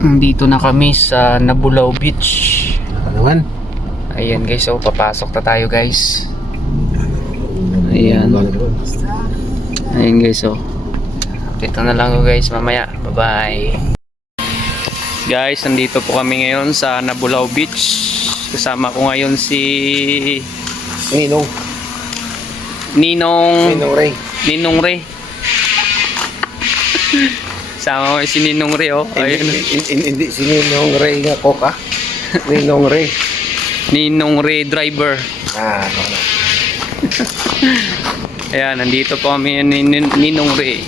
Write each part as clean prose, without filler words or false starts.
Dito na kami sa Nabulaw Beach. Naman. Ayan guys, so papasok na tayo guys. Ayan. Ayan guys, so dito na lang ko guys mamaya. Bye bye. Guys, nandito po kami ngayon sa Nabulaw Beach. Kasama ko ngayon si Ninong Ninong Ray. Ninong Ray. Sama ko si Ninong Ray, oh. Ayun. Hindi si Ninong Ray nga koka. Ninong Ray. Ninong Ray driver. No. Ayan, nandito po kami ni Ninong Ray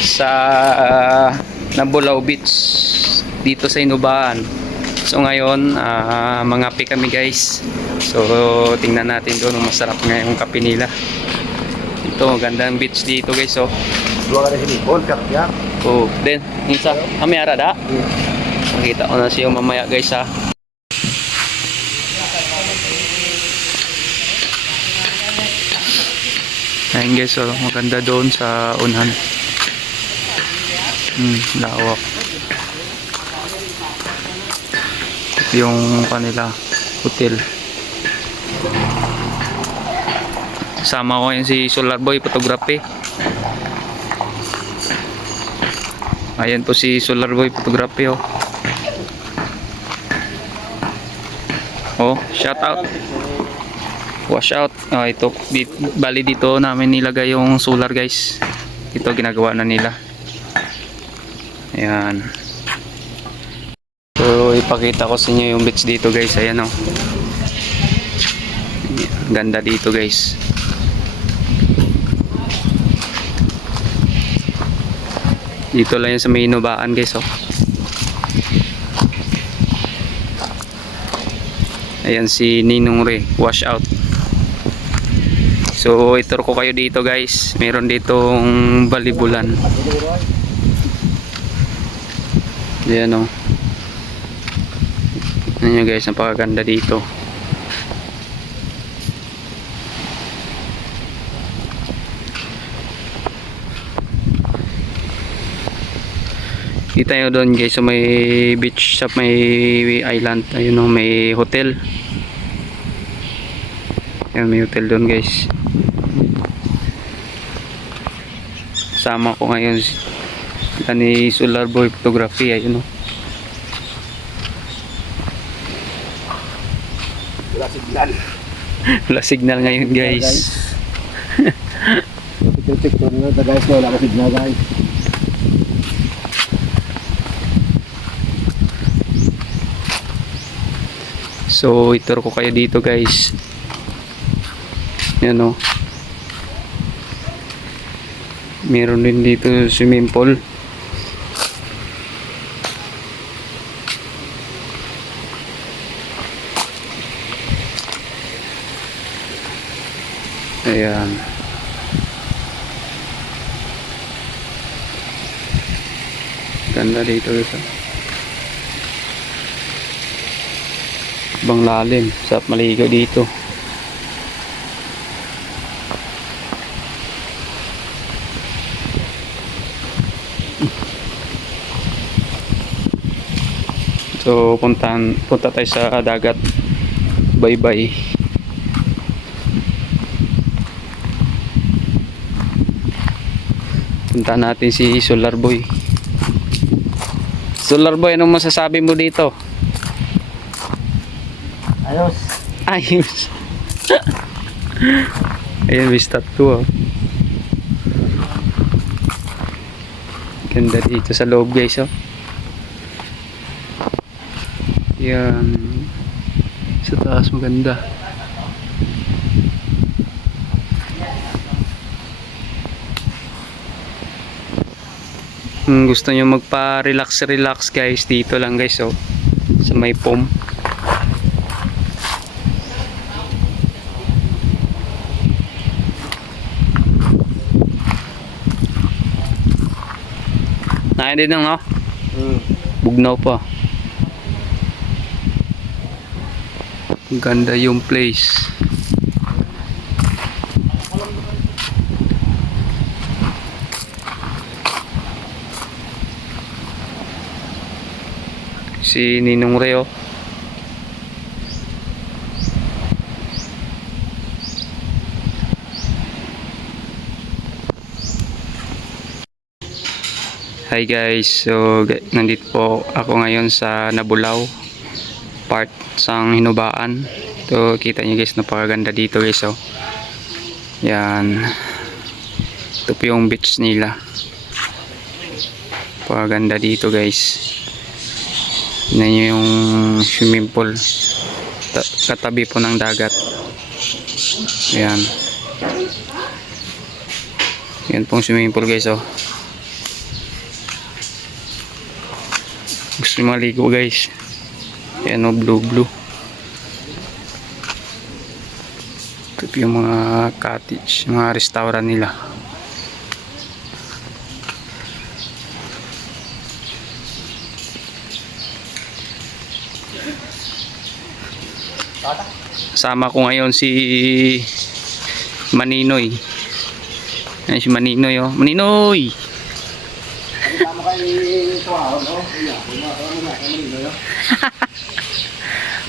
sa Nabulaw Beach dito sa Inubaan. So ngayon, mangapi kami guys. So tingnan natin doon, masarap nga yung kape nila. Ito, gandang beach dito guys, oh. Dua ka na sini. Bonkat ya. Oh, then, minsa, kami arada. Makita ko na siya mamaya guys, ha. Ayun guys, oh, maganda doon sa unahan. Lawak. Ito yung kanila hotel. Sama ko yun si Solar Boy Photography. Ayan po si Solar Boy Photography, oh. Oh, shout out. Wash out. Oh, ito bali dito namin nilagay yung solar guys. Ito ginagawa na nila. Ayan. So ipakita ko sa inyo yung beach dito guys. Ayan, oh. Ganda dito guys. Dito lang yan sa may Inubaan guys, oh. Ayan si Ninong Ray, wash out. So itur ko kayo dito guys. Meron ditong balibulan. Ayan, oh. Ayan nyo guys, napakaganda dito. Kita nyo doon guys, so may beach sa may island. Ayun, oh, may hotel. Ayan, may hotel doon guys. Sama ko ngayon ni Solar Boy Photography. Ayun, oh. Wala signal. Wala signal ngayon guys. Picture na guys, wala ka signal guys. So itur ko kayo dito guys. Yan, oh. Meron din dito swimming pool. Ayan. Ganda dito guys, oh. Bang lalim, sarap maligo dito. So punta tayo sa dagat. Bye bye. Punta natin si Solar Boy. Solar Boy, anong masasabi mo dito? Ayos. Ayos. Ayan, may statue, oh. Ganda dito sa loob guys, oh. Yan. Sa taas maganda. Gusto nyo magpa-relax guys, dito lang guys, oh. Sa may foam. Naya din lang, oh. Bugnaw pa. Ganda yung place. Si Ninong Reo. Hi guys, so nandito po ako ngayon sa Nabulaw part sang Hinubaan. Ito kita nyo guys, napakaganda dito guys. Oh. Yan. Ito po yung beach nila. Napakaganda dito guys. Yan yung swimming pool. Katabi po ng dagat. Yan. Yan pong swimming pool guys. Oh. Gusto maligo guys. Yan o, blue. Ito yung mga cottage, mga restaurant nila. Sama ko ngayon si Maninoy. Yan si Maninoy oh. Maninoy! Tama kay ito no?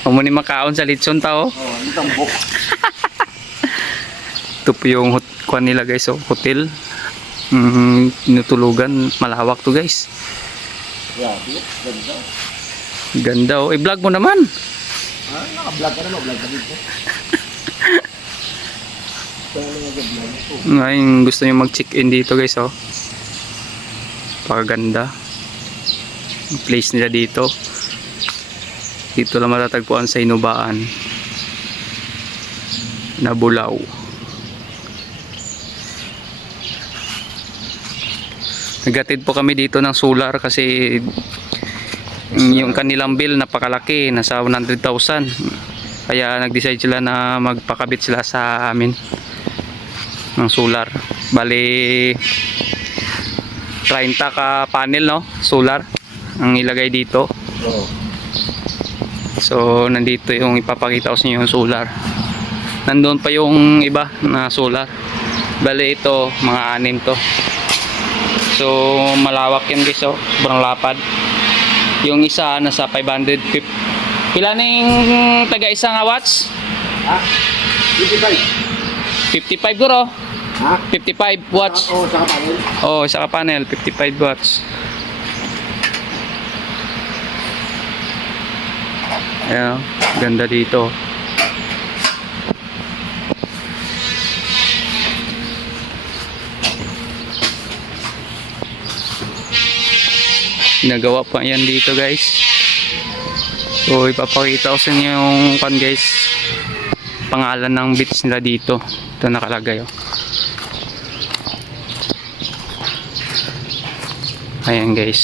Umuni makaon sa litson tao. Oh, ini tambok. Ito po yung kuan nila guys, oh, hotel. Tinutulugan, malawak to guys. Yeah, ganda. Ganda oh. I-vlog mo naman. Ah, naka-vlog ka na, vlog ka dito. Ngayon gusto niyo mag-check-in dito guys, oh. Paganda. Yung place nila dito. Dito lang matatagpuan sa Hinubaan. Nabulaw. Nagatid po kami dito ng solar kasi yung kanilang bill napakalaki, nasa 100,000. Kaya nag-decide sila na magpakabit sila sa amin ng solar. Bali 30 ka panel no, solar ang ilagay dito. Oh. So nandito yung ipapakita ko sa inyo yung solar. Nandoon pa yung iba na solar. Bali ito mga 6 to. So malawak yan guys, oh. Sobrang lapad. Yung isa nasa 550. Pila ning taga isang watts? Ha? 55. 55 guro. Ha? 55 watts. Oh, saka panel. Oh, isa ka panel, 55 watts. Ayan, ganda dito. Ginagawa pa yan dito guys. So ipapakita ko sa inyo yung pan guys, pangalan ng beach nila dito. Ito nakalagay oh. Ayan guys,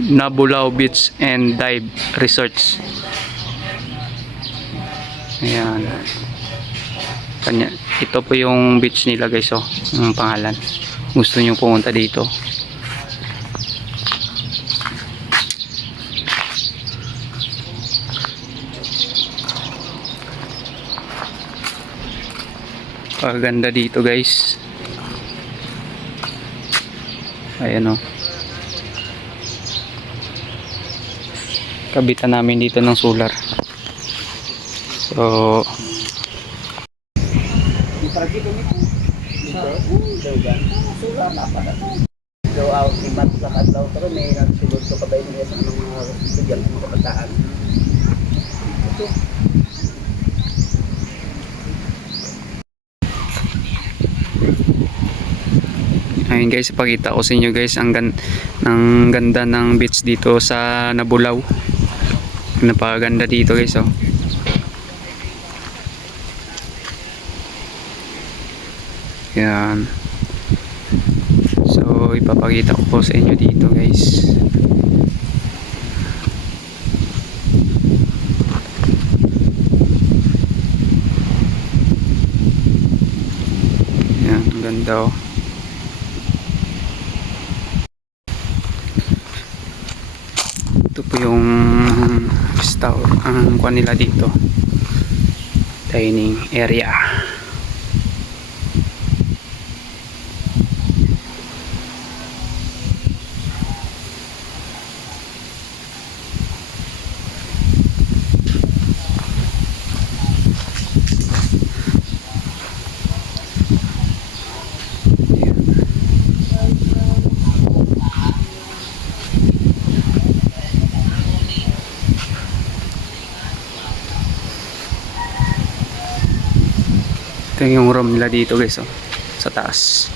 Nabulaw Beach and Dive Resorts. Ayan. Kanya, ito po yung beach nila guys, oh, yung pangalan. Gusto nyo pumunta dito. Paganda dito guys. Ayan oh. Kabitan namin dito ng solar. So So, imat sa kadlaw pero may nagsulod ko pa ba yung sa mga estudyante mo kabataan. Ito. ayun guys, ipakita ko sa inyo guys ang ganda ng beach dito sa Nabulaw. Napakaganda dito guys oh. Yan. So ipapakita ko po sa inyo dito guys. Yan, ang ganda oh. Ito po yung ang kuha nila dito, dining area. yung room nila dito guys, oh, sa taas.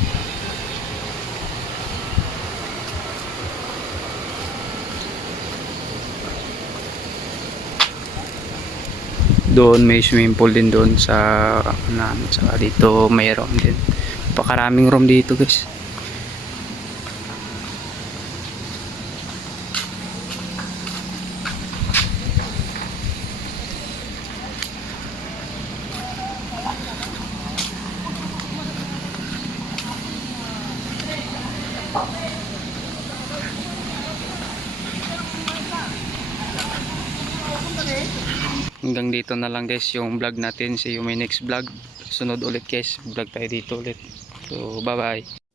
Doon may swimming pool din doon sa namin, saka dito mayroon din. Pakaraming room dito guys. Hanggang dito na lang guys yung vlog natin. See you my next vlog. Sunod ulit guys, vlog tayo dito ulit. So bye bye.